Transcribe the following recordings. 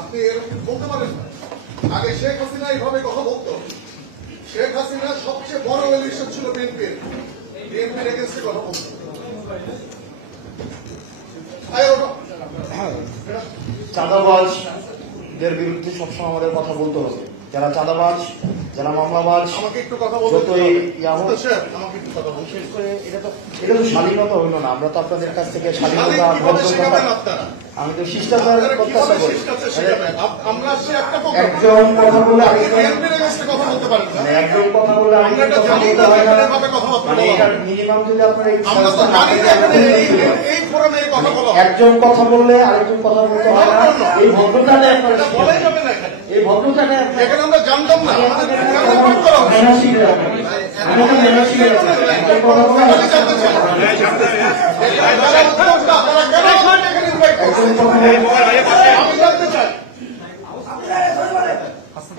আপনি এরকম বলতে পারেন না। আগে শেখ হাসিনা এইভাবে কথা বলতো। শেখ হাসিনা সবচেয়ে বড় এলিগেশন ছিল বিএনপির এগেন্সটে কথা বলতো। চাঁদাবাজদের বিরুদ্ধে সবসময় আমাদের কথা বলতে হবে। যারা চাঁদাবাজ, যারা মামলাবাজ, আমাকে একটু কথা বলতে বিশেষ করে এটা তো স্বাধীনতা হইল না। আমরা তো আপনাদের কাছ থেকে স্বাধীনতা, আমি তো শিষ্টাচার প্রত্যাশা করি। একজন কথা বলে একজন কথা বলে মিনিমাম যদি আপনার একজন কথা বললে আরেকজন কথা বলতে হয় না। এই ভদ্রতাটা এই ভদ্রতাটা এখানে আমরা জানতাম না।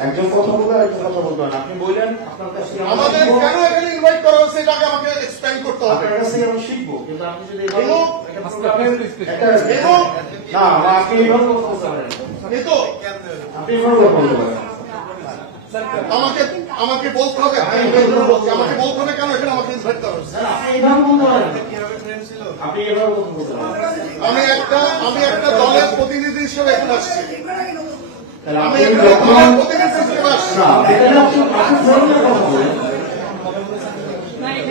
একজন কথা বলতে আরেকজন কথা বলতে হয় না। আপনি বললেন আপনার কাছ থেকে আমাদের কেন এখানে ইনভাইট করা হয়েছে এটাকে আমাকে এক্সপ্লেইন করতে হবে। আপনার কাছ থেকে আমি শিখবো, কিন্তু আপনি যদি না আপনি এইভাবে কথা বলতে পারেন, আপনি এইভাবে কথা বলতে পারেন। আমাকে বলতে হবে, আমাকে বলতে হবে কেন এখানে আমাকে ইনভাইট করা হয়েছে। আপনি এইভাবে বলতে পারেন, আপনি এইভাবে কথা বলতে পারেন। আমি একটা দলের প্রতিনিধি হিসেবে এখানে আসছি। আমি প্রতিনিধি হিসেবে আসছি।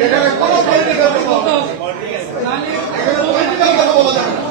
এখানে কোনো পলিটিক্যাল কথা বলা যাবে না।